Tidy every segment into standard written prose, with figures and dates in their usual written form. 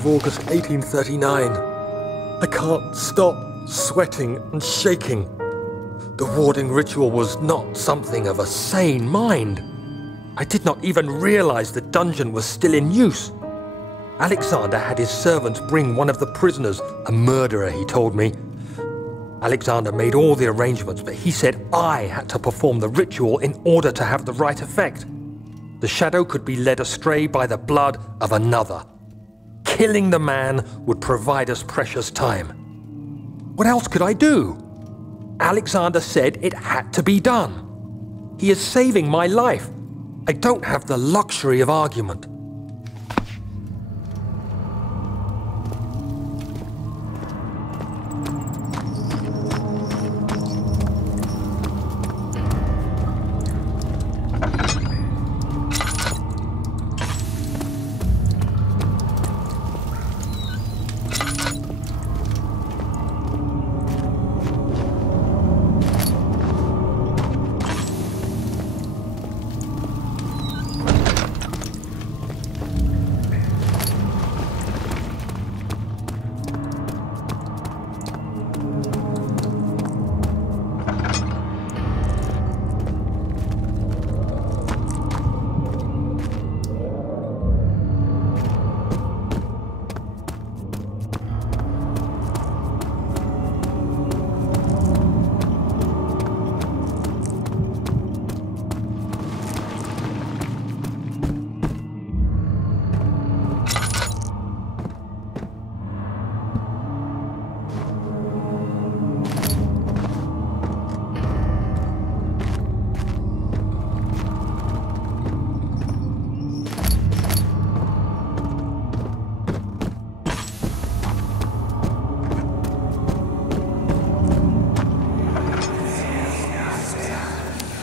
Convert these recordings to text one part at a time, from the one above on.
of August 1839. I can't stop sweating and shaking. The warding ritual was not something of a sane mind. I did not even realize the dungeon was still in use. Alexander had his servants bring one of the prisoners, a murderer, he told me. Alexander made all the arrangements, but he said I had to perform the ritual in order to have the right effect. The shadow could be led astray by the blood of another. Killing the man would provide us precious time. What else could I do? Alexander said it had to be done. He is saving my life. I don't have the luxury of argument.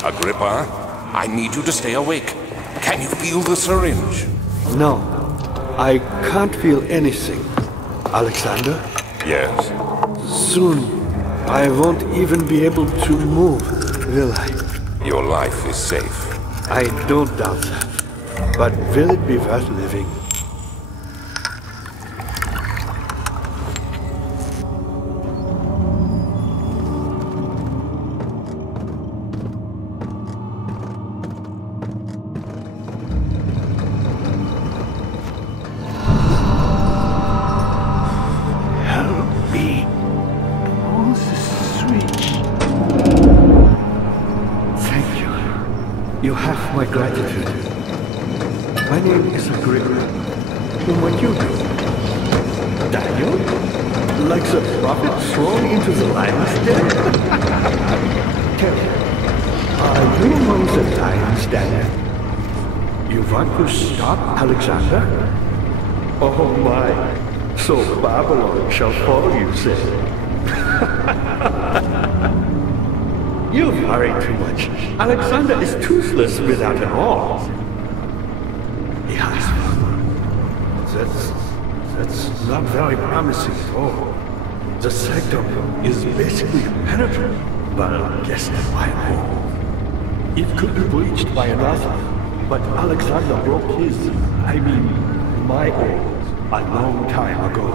Agrippa, I need you to stay awake. Can you feel the syringe? No, I can't feel anything. Alexander? Yes. Soon, I won't even be able to move, will I? Your life is safe. I don't doubt that. But will it be worth living? You have my gratitude. My name is Agrippa. And what you do? Daniel? Like the prophet thrown into the lion's den? Tell me, are you among the lions, Daniel? You want to stop Alexander? Oh my, so Babylon shall follow you, then. You worry too much. Alexander is toothless without an arm. Yes, that's not very promising at all. The sector is basically impenetrable, but guess why not? It could be breached by another, but Alexander broke his, my own, a long time ago.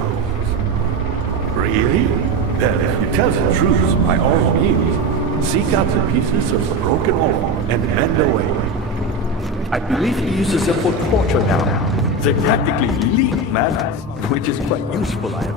Really? Well, if you tell the truth, by all means, seek out the pieces of the broken arm and bend away. I believe he uses them for torture now. They practically leak madness, which is quite useful, I am.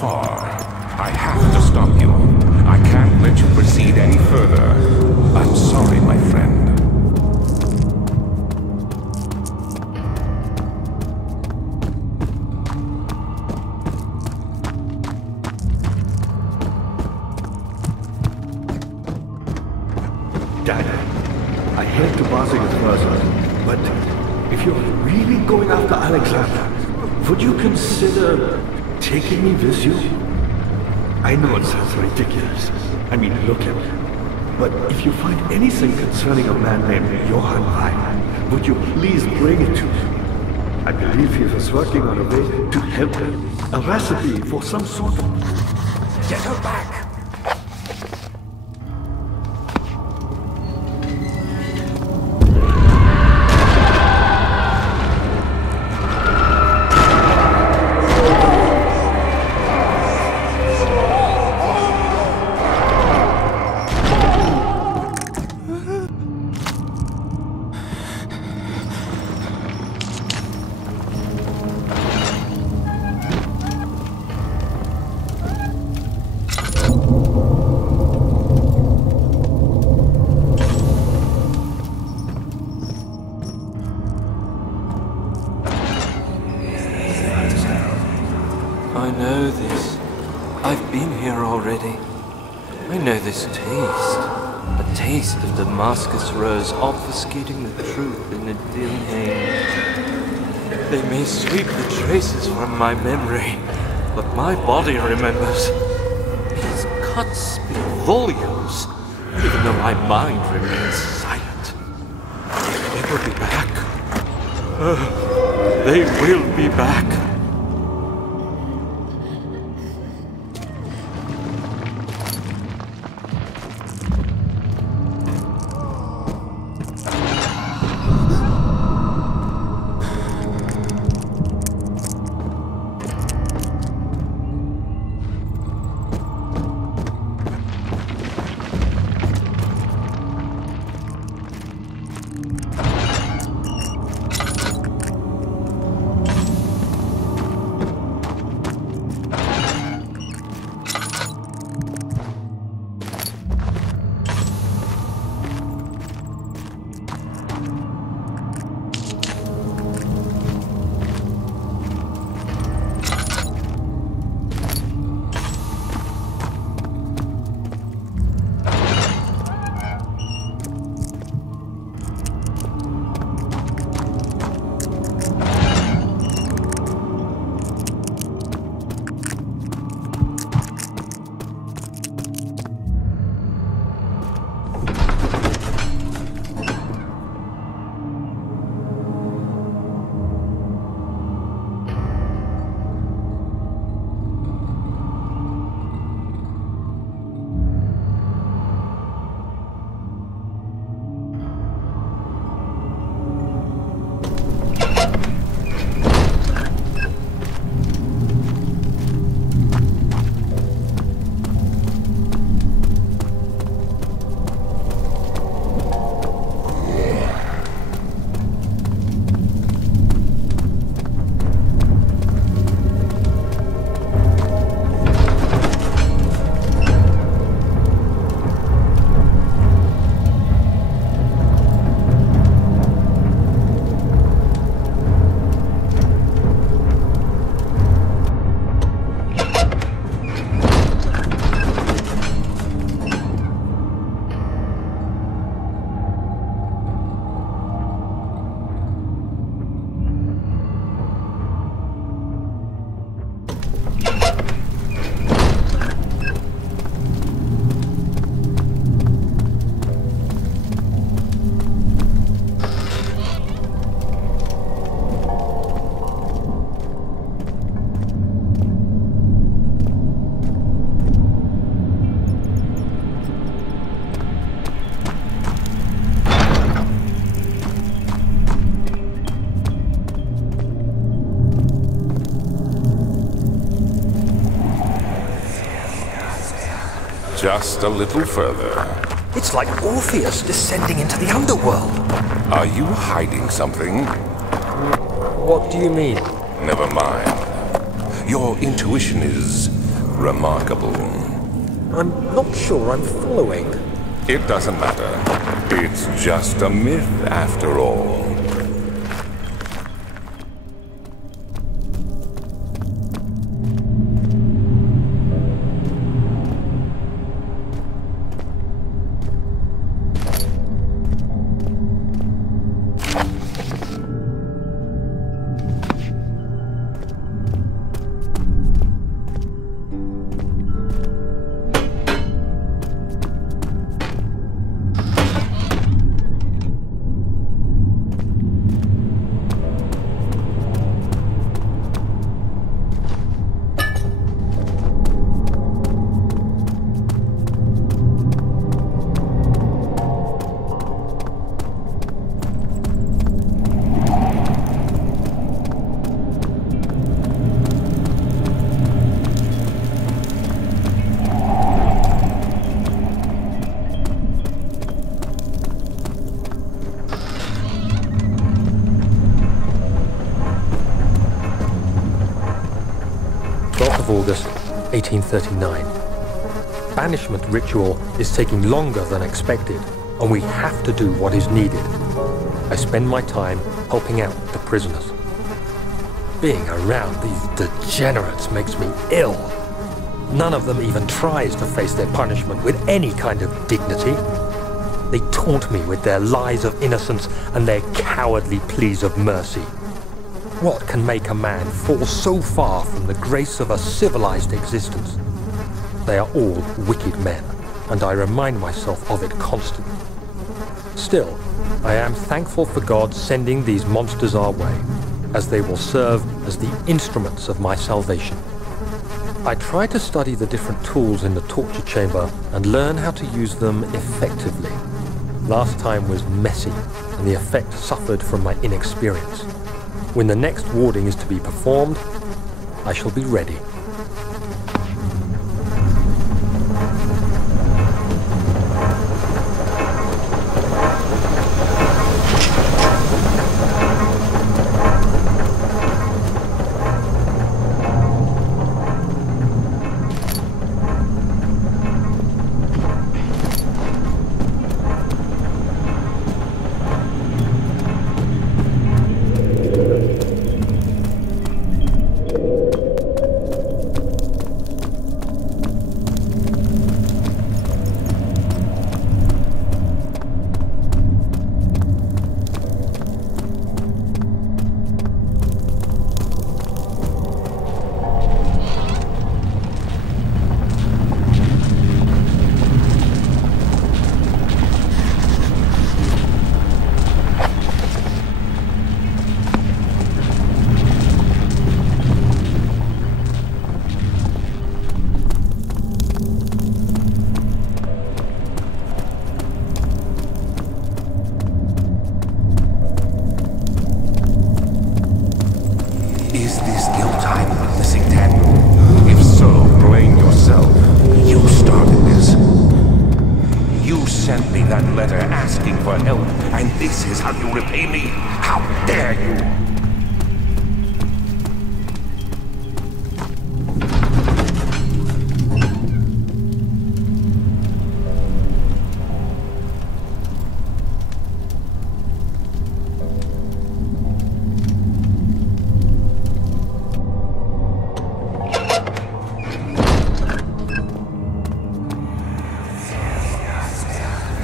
far. I have to stop you. I can't let you proceed any further. I'm sorry, my friend. Dad, I hate to bother you further, but if you're really going after Alexander, would you consider taking me with you? I know it sounds ridiculous. I mean, look at me. But if you find anything concerning a man named Johann Wein, would you please bring it to me? I believe he was working on a way to help him. A recipe for some sort of... Get her back! I know this. I've been here already. I know this taste. A taste of Damascus rose obfuscating the truth in a dim haze. They may sweep the traces from my memory, but my body remembers. These cuts speak volumes, even though my mind remains silent. They will be back. They will be back. Just a little further. It's like Orpheus descending into the underworld. Are you hiding something? What do you mean? Never mind. Your intuition is Remarkable. I'm not sure I'm following. It doesn't matter. It's just a myth after all. August 1839. Banishment ritual is taking longer than expected, and we have to do what is needed. I spend my time helping out the prisoners. Being around these degenerates makes me ill. None of them even tries to face their punishment with any kind of dignity. They taunt me with their lies of innocence and their cowardly pleas of mercy. What can make a man fall so far from the grace of a civilized existence? They are all wicked men, and I remind myself of it constantly. Still, I am thankful for God sending these monsters our way, as they will serve as the instruments of my salvation. I try to study the different tools in the torture chamber and learn how to use them effectively. Last time was messy, and the effect suffered from my inexperience. When the next warding is to be performed, I shall be ready.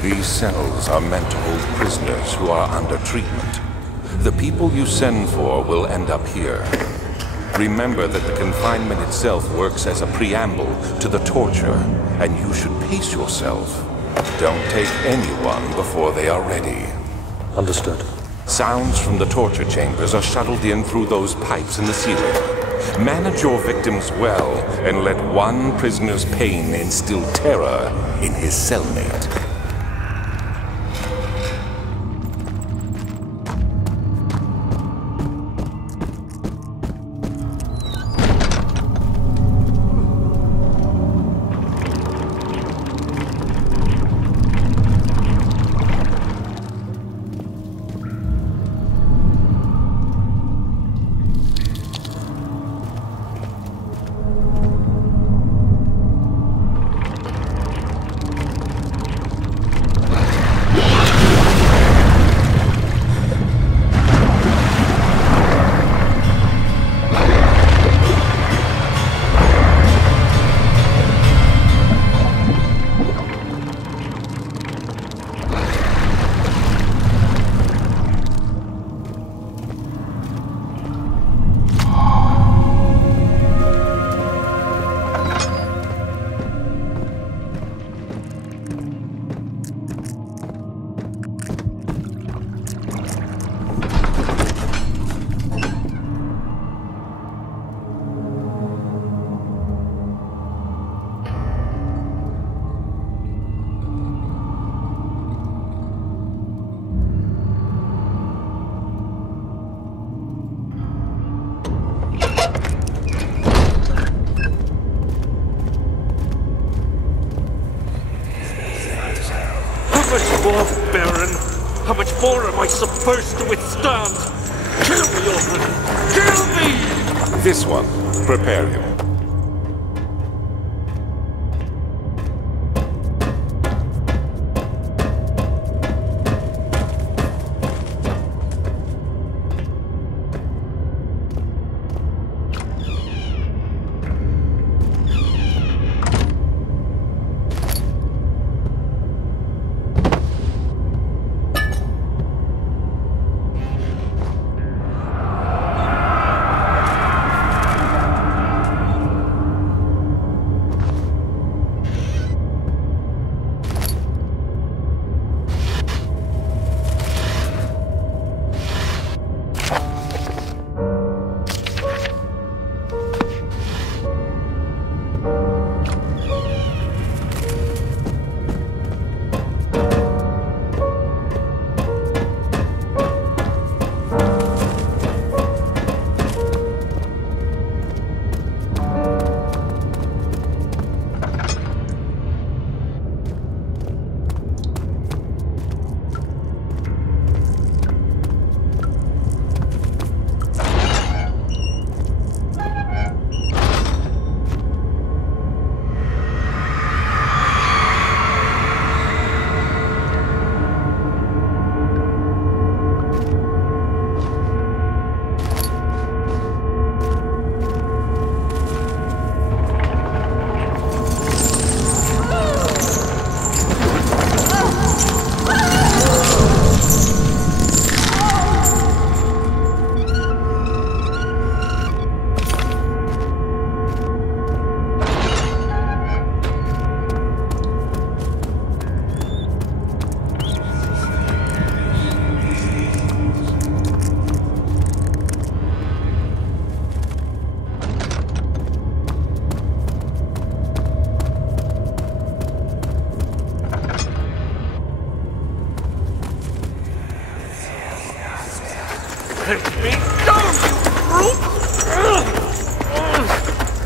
These cells are meant to hold prisoners who are under treatment. The people you send for will end up here. Remember that the confinement itself works as a preamble to the torture, and you should pace yourself. Don't take anyone before they are ready. Understood. Sounds from the torture chambers are shuttled in through those pipes in the ceiling. Manage your victims well, and let one prisoner's pain instill terror in his cellmate. more, Baron? How much more am I supposed to withstand? Kill me already! Kill me! This one. Prepare him.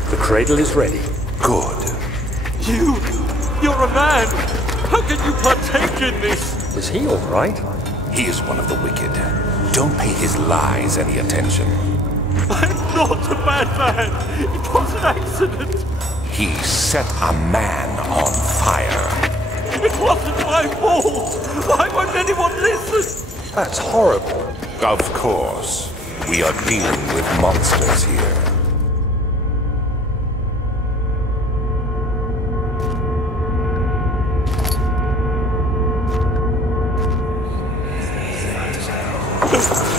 The cradle is ready. Good. You're a man! How can you partake in this? Is he all right? He is one of the wicked. Don't pay his lies any attention. I'm not a bad man! It was an accident! He set a man on fire. It wasn't my fault! Why won't anyone listen? That's horrible. Of course. We are dealing with monsters here.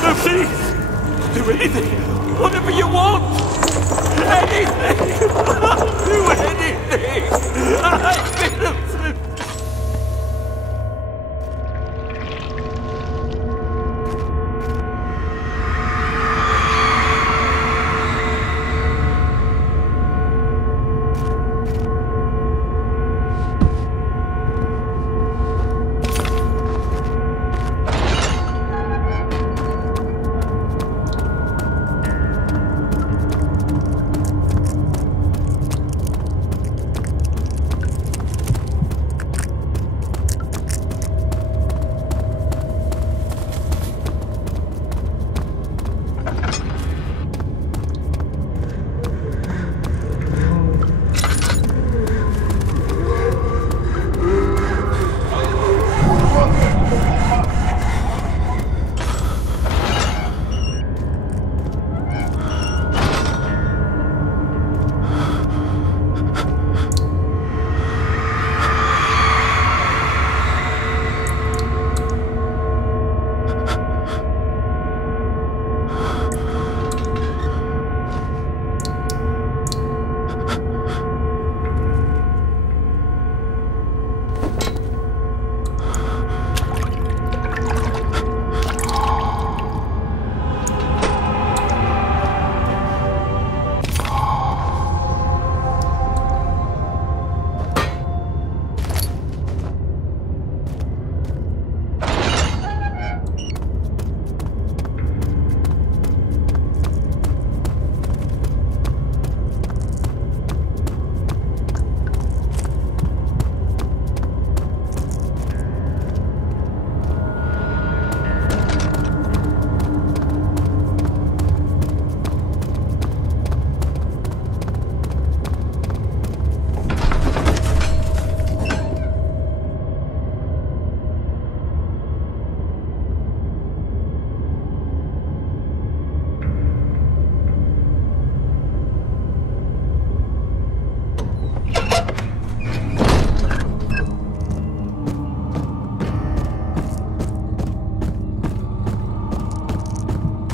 No, please! Do anything! Whatever you want! Anything! I'll do anything! I'm innocent!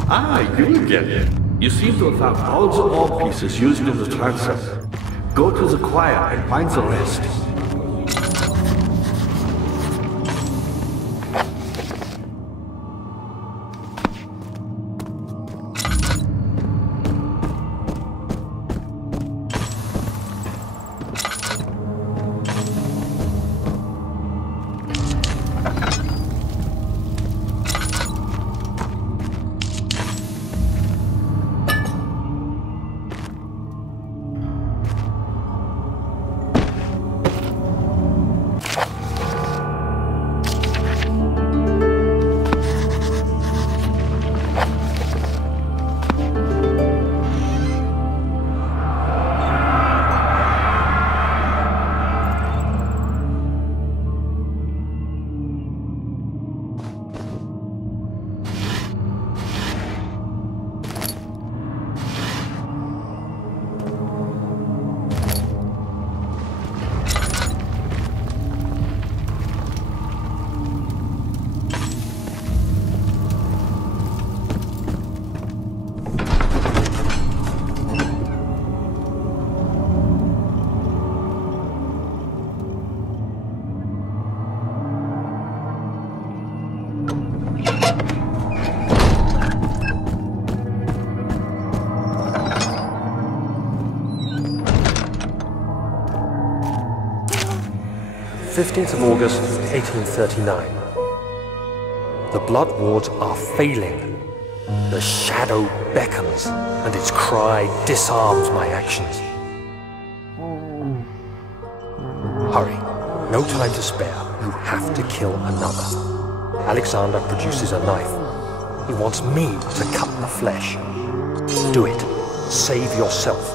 Ah, you get it. You seem to have found all the all pieces used in the transfer. Go to the choir and find the rest. August 1839. The blood wards are failing. The shadow beckons, and its cry disarms my actions. Hurry. No time to spare. You have to kill another. Alexander produces a knife. He wants me to cut the flesh. Do it. Save yourself.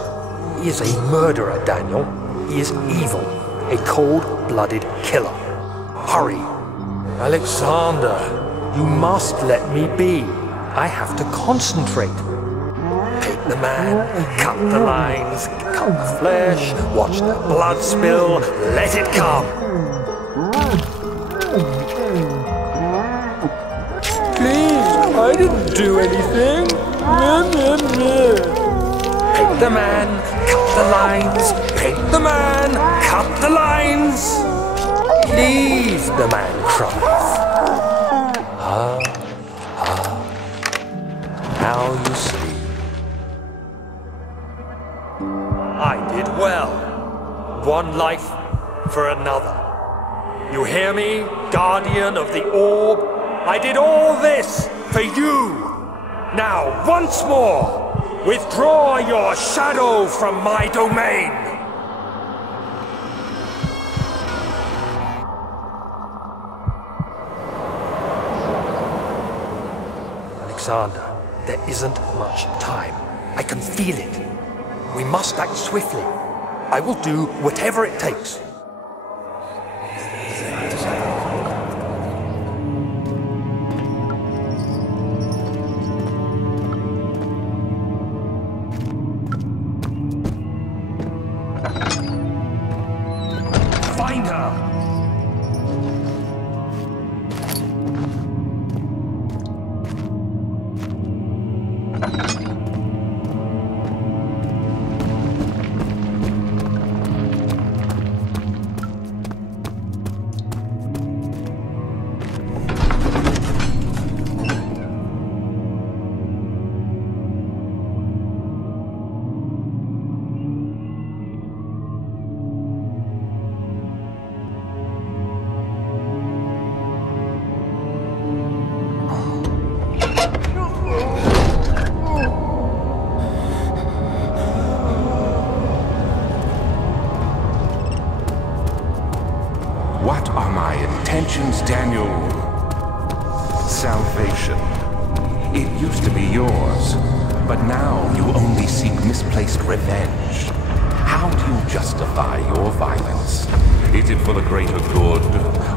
He is a murderer, Daniel. He is evil. A cold-blooded killer. Hurry. Alexander, you must let me be. I have to concentrate. Take the man, cut the lines, cut the flesh, watch the blood spill, let it come. Please, I didn't do anything. Paint the man, cut the lines, paint the man, cut the lines. Please, the man cries. Now you see. I did well. One life for another. You hear me, guardian of the orb? I did all this for you. Now, once more, withdraw your shadow from my domain. Alexander, there isn't much time. I can feel it. We must act swiftly. I will do whatever it takes. Find her! What are my intentions, Daniel? Salvation. It used to be yours, but now you only seek misplaced revenge. How do you justify your violence? Is it for the greater good?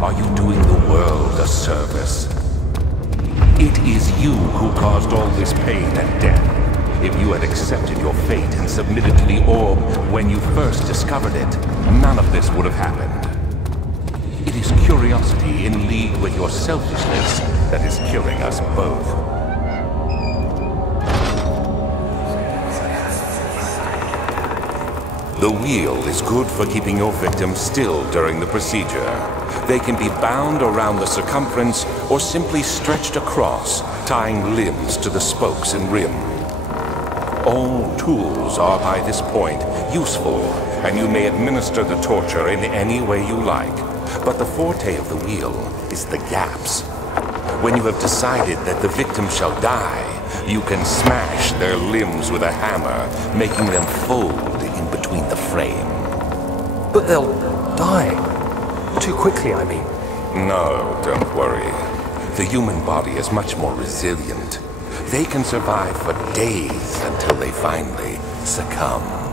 Are you doing the world a service? It is you who caused all this pain and death. If you had accepted your fate and submitted to the orb when you first discovered it, none of this would have happened. It is curiosity in league with your selfishness that is killing us both. The wheel is good for keeping your victim still during the procedure. They can be bound around the circumference or simply stretched across, tying limbs to the spokes and rim. All tools are by this point useful, and you may administer the torture in any way you like. But the forte of the wheel is the gaps. When you have decided that the victim shall die, you can smash their limbs with a hammer, making them fold in between the frame. But they'll die. Too quickly, I mean. No, don't worry. The human body is much more resilient. They can survive for days until they finally succumb.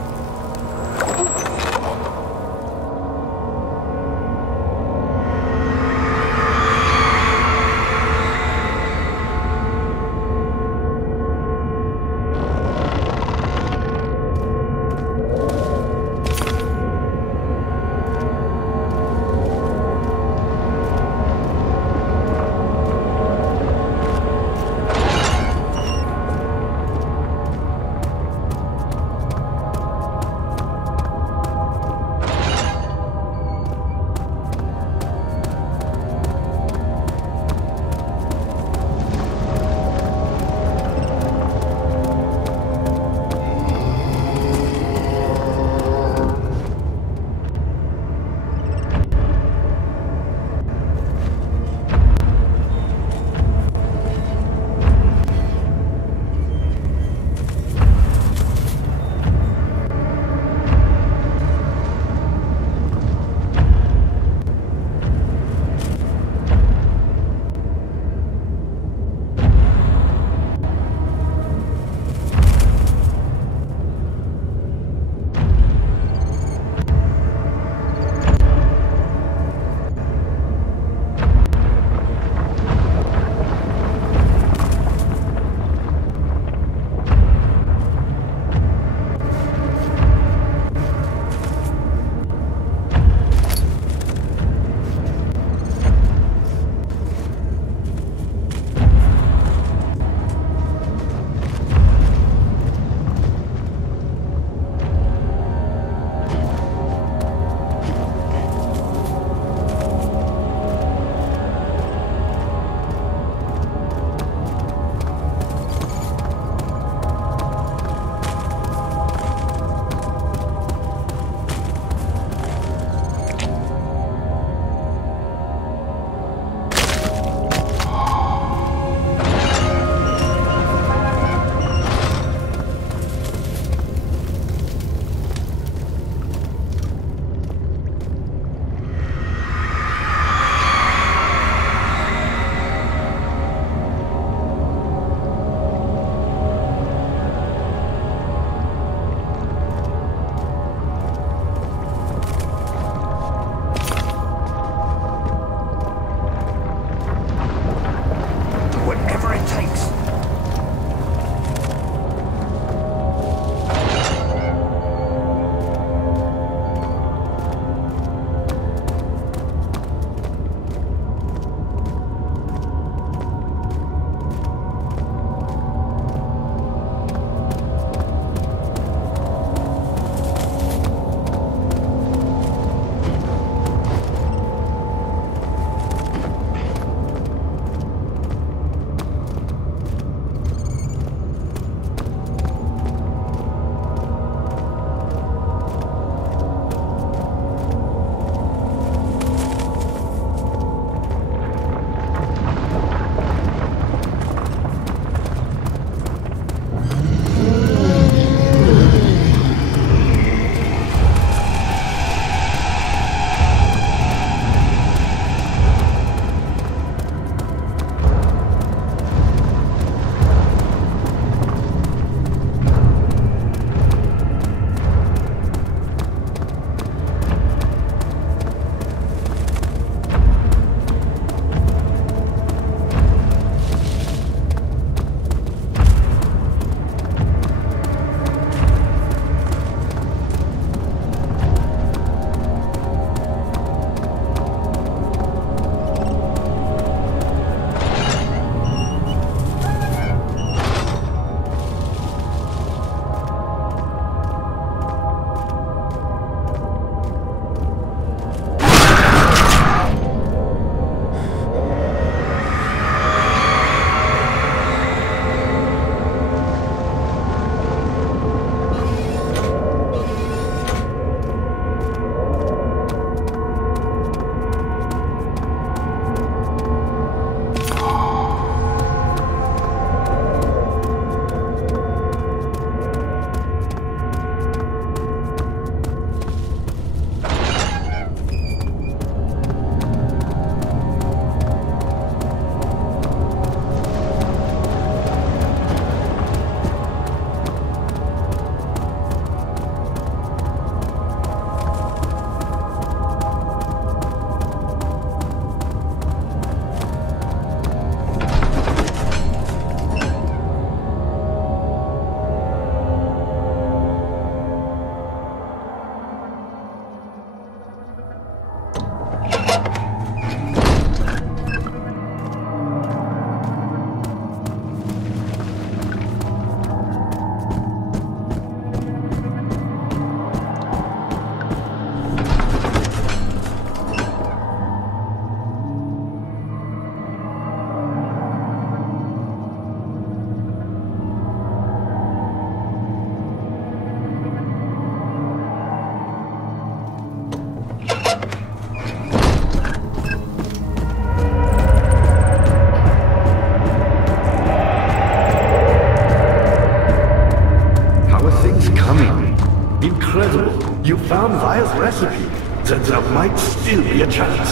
found Vire's recipe, then there might still be a chance.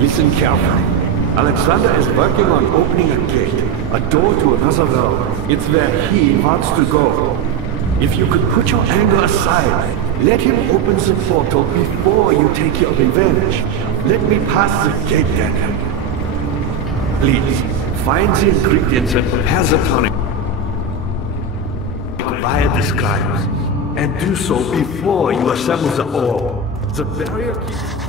Listen carefully. Alexander is working on opening a gate, a door to another realm. It's where he wants to go. If you could put your anger aside, let him open the portal before you take your revenge. Let me pass the gate, Daniel. Please, find the ingredients and prepare the tonic Vire describes, and do so before you assemble the orb. The barrier keeps...